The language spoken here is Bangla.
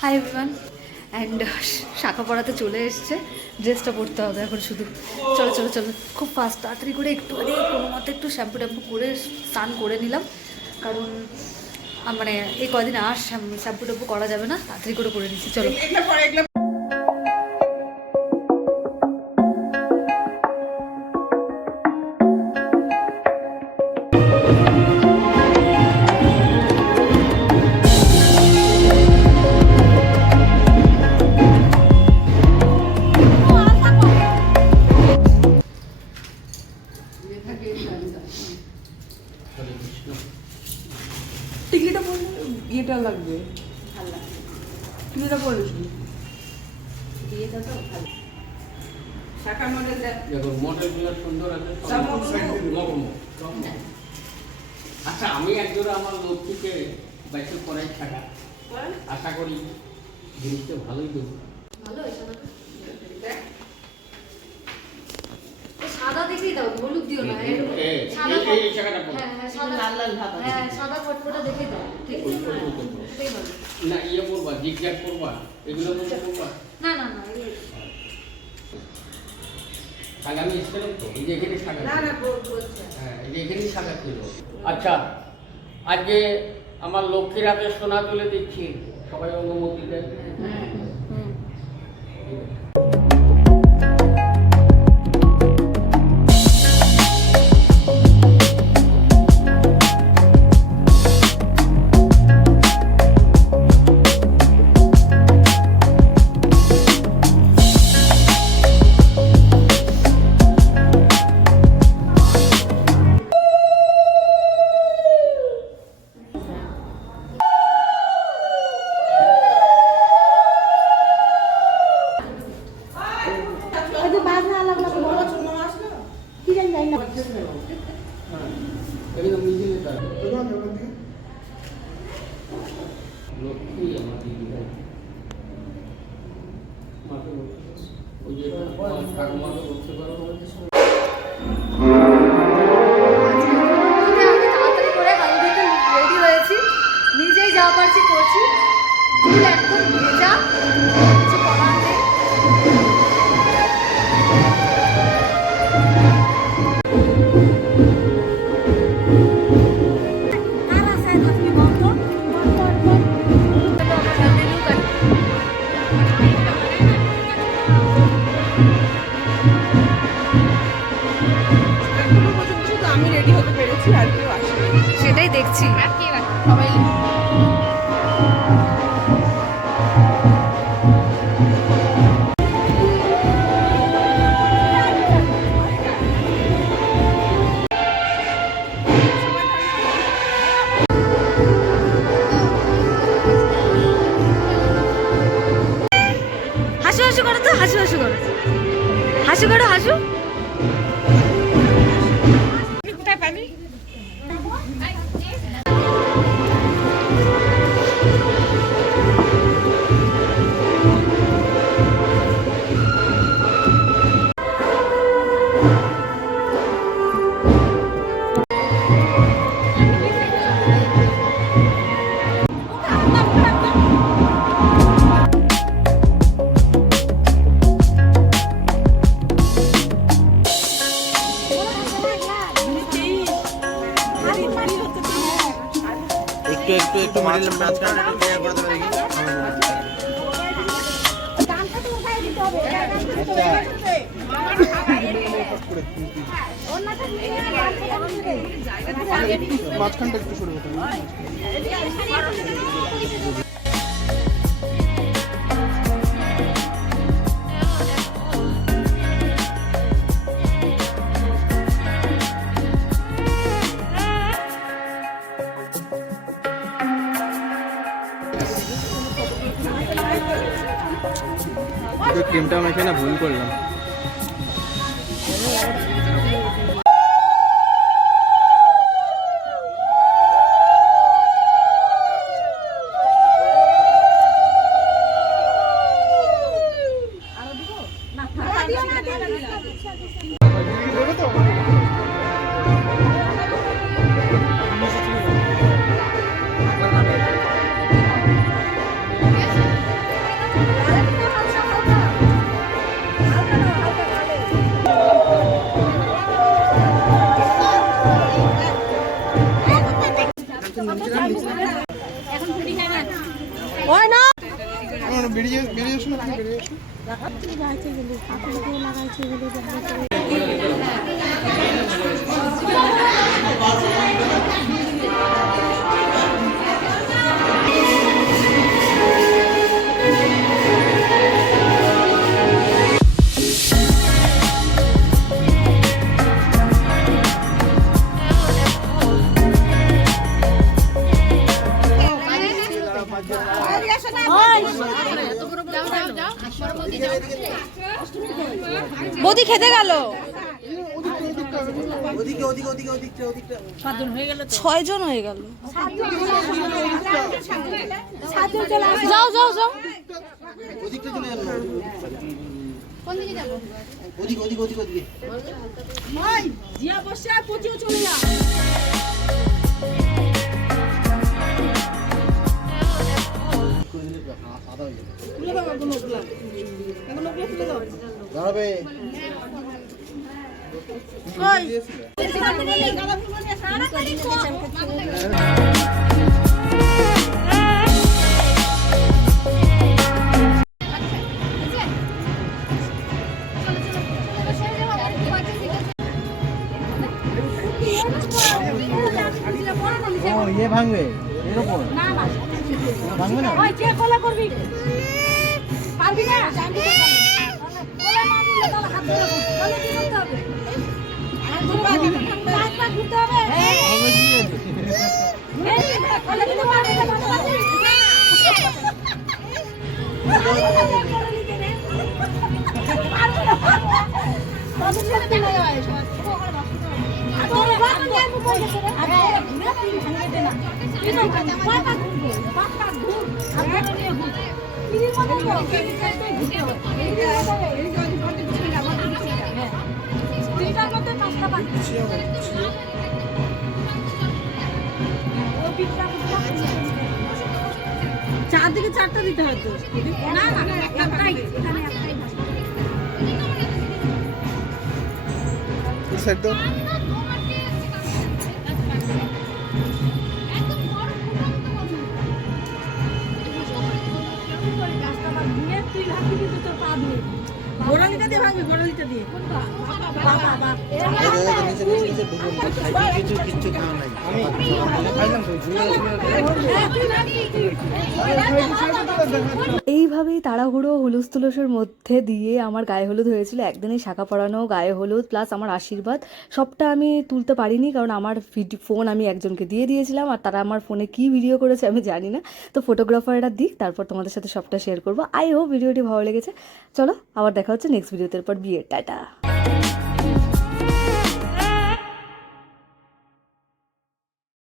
হাই এভরিওয়ান অ্যান্ড শাখা পড়াতে চলে এসছে। ড্রেসটা পরতে হবে এখন শুধু। চলো চলো চলো, খুব ফাস্ট তাড়াতাড়ি করে একটুখানি কোনো মতে একটু শ্যাম্পু ট্যাম্পু করে স্নান করে নিলাম, কারণ মানে এই কদিন আর শ্যাম্পু ট্যাম্পু করা যাবে না, তাড়াতাড়ি করে নিচ্ছি। চলো টিকিটা পড়লে ইয়েটা লাগবে, ভালো লাগবে। টিকিটা পড়লে শুনি বিয়েটা তো ভালো। শাখা মডেল দেখো, মডেলগুলো সুন্দর আছে। আচ্ছা, আমি একজোড়া আমার লক্ষ্মীকে বাইকে করাই থাকা, আশা করি জিনিসটা ভালোই দেবো। ভালো সাদা দেখেই দাও, হলুদ দিও না। সাদা লাল লাল ভাব আছে। হ্যাঁ, সাদা ফটফটা দেখেই দাও, ঠিক আছে? এটাই ভালো। না ইয়ে করবা, জিগজ্যাগ করবা, এগুলো মধ্যে করবা না না না, আগামী স্টেপ তো এই যে এখানে শাখা, না না বলছে। হ্যাঁ এই যে এখানে শাখা ছিল। আচ্ছা, আজকে আমার লক্ষ্মীর হাতে সোনা তুলে দিচ্ছি, সবাই অনুমতি দেন। একদম নিজে তার লক্ষ্মী আমার দিদি ভাই মাকে ওই যে ঠাকুমাকে বলতে পারো। আমি তাড়াতাড়ি করে হালদিতে রেডি হয়েছি, নিজেই যা পারছি করছি। চুল একদম ভেজা, কিছু করার নেই। আমি রেডি হতে পেরেছি, আর কেউ আসেনি। সেটাই দেখছি। সবাই হাসু হাসু করো তো, হাসু হাসু করো, হাসু করো, হাসু। কোথায় পানি? একটু মিডিল মাঝখানে একটু ক্লিয়ার করে দেবে দেখি। মাঝখানটা একটু সরে যেতে হবে। ক্রিমটা মেখে না ভুল করলাম। ওই না বেরিয়ে বেরিয়ে এসো না, বেরিয়ে এসো। বৌদি খেতে গেল। ওদিকে ওদিকে ওদিকে ওদিকে ওদিকে 6 জন হয়ে গেল। যাও যাও যাও। ওদিকে চলে যাবো। কোন দিকে যাব? ওদিকে ওদিকে ওদিকে ওদিকে। ওই জিয়া বসে পুচিও চলে যা। তুলে দাও এগুলো। এগুলো তুলে দাও। দাঁড়াবে। কই ও ये ভাঙবে এর উপর না না ভাঙবে না ওই কে কোলা করবি পারবি না জানবি তো কোলা না দিলে তাহলে হাত ধরে তাহলে কি করতে হবে হাত ধরে পারবি না হাত পা ঘুরতে হবে হবে কি এই কোলা দিতে পারবি না চারদিকে চারটা দিতে হয়তো না না একটাই এখানে একটাই সেট দাও গোড়ালিটা দিয়ে ভাঙবি গোড়ালিটা দিয়ে বাবা বাবা নিচে নিচে নিচে ঢুকুন কিছু কিছু খাওয়া নাই আমি খাইলাম তো এইভাবেই তাড়াহুড়ো হুলুস তুলসের মধ্যে দিয়ে আমার গায়ে হলুদ হয়েছিল। একদিনই শাখা পরানো, গায়ে হলুদ প্লাস আমার আশীর্বাদ সবটা আমি তুলতে পারিনি, কারণ আমার ফোন আমি একজনকে দিয়ে দিয়েছিলাম আর তারা আমার ফোনে কি ভিডিও করেছে আমি জানি না। তো ফটোগ্রাফাররা দিক, তারপর তোমাদের সাথে সবটা শেয়ার করবো। আই হোপ ভিডিওটি ভালো লেগেছে। চলো আবার দেখা হচ্ছে নেক্সট ভিডিওতে, এরপর বিয়ের টাটা।